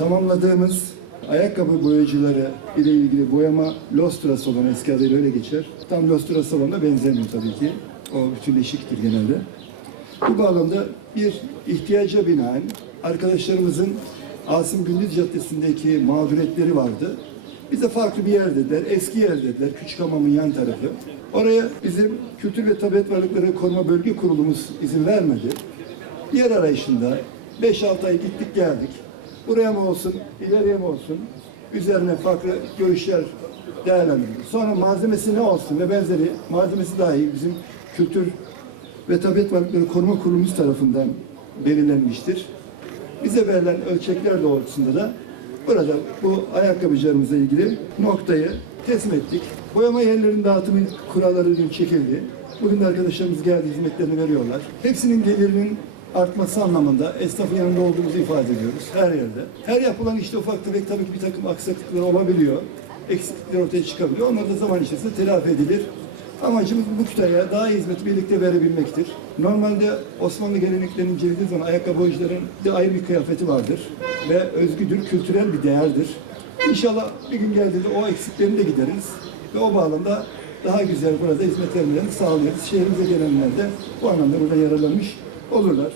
tamamladığımız ayakkabı boyacıları ile ilgili boyama Lostra salonu eski adıyla öyle geçer. Tam Lostra salonuna benzemiyor tabii ki. O bütünleşiktir genelde. Bu bağlamda bir ihtiyaca binaen arkadaşlarımızın Asım Gündüz Caddesi'ndeki mağduriyetleri vardı. Bize farklı bir yer dediler, eski yer dediler, Küçükhamam'ın yan tarafı. Oraya bizim Kültür ve Tabiat Varlıkları Koruma Bölge Kurulumuz izin vermedi. Yer arayışında 5-6 ay gittik geldik. Buraya mı olsun, ileriye mi olsun? Üzerine farklı görüşler değerlendirdik. Sonra malzemesi ne olsun ve benzeri malzemesi dahi bizim Kültür ve Tabiat Varlıkları Koruma Kurulumuz tarafından belirlenmiştir. Bize verilen ölçekler doğrultusunda da burada bu ayakkabıcılarımızla ilgili noktayı teslim ettik. Boyama yerlerinin dağıtımı kuralları dün çekildi. Bugün de arkadaşlarımız geldi, hizmetlerini veriyorlar. Hepsinin gelirinin artması anlamında esnafın yanında olduğumuzu ifade ediyoruz her yerde. Her yapılan işte ufak tefek tabii ki bir takım aksaklıklar olabiliyor. Eksiklikler ortaya çıkabiliyor. Onlar da zaman içerisinde telafi edilir. Amacımız bu kütahya daha iyi hizmeti birlikte verebilmektir. Normalde Osmanlı geleneklerinin incelediği zaman ayakkabı oyuncuların de ayrı bir kıyafeti vardır ve özgüdür, kültürel bir değerdir. İnşallah bir gün geldiğinde o eksiklerini de gideriz ve o bağlamda daha güzel burada hizmet vermelerini sağlayacağız. Şehrimize gelenler de bu anlamda burada yararlanmış olurlar.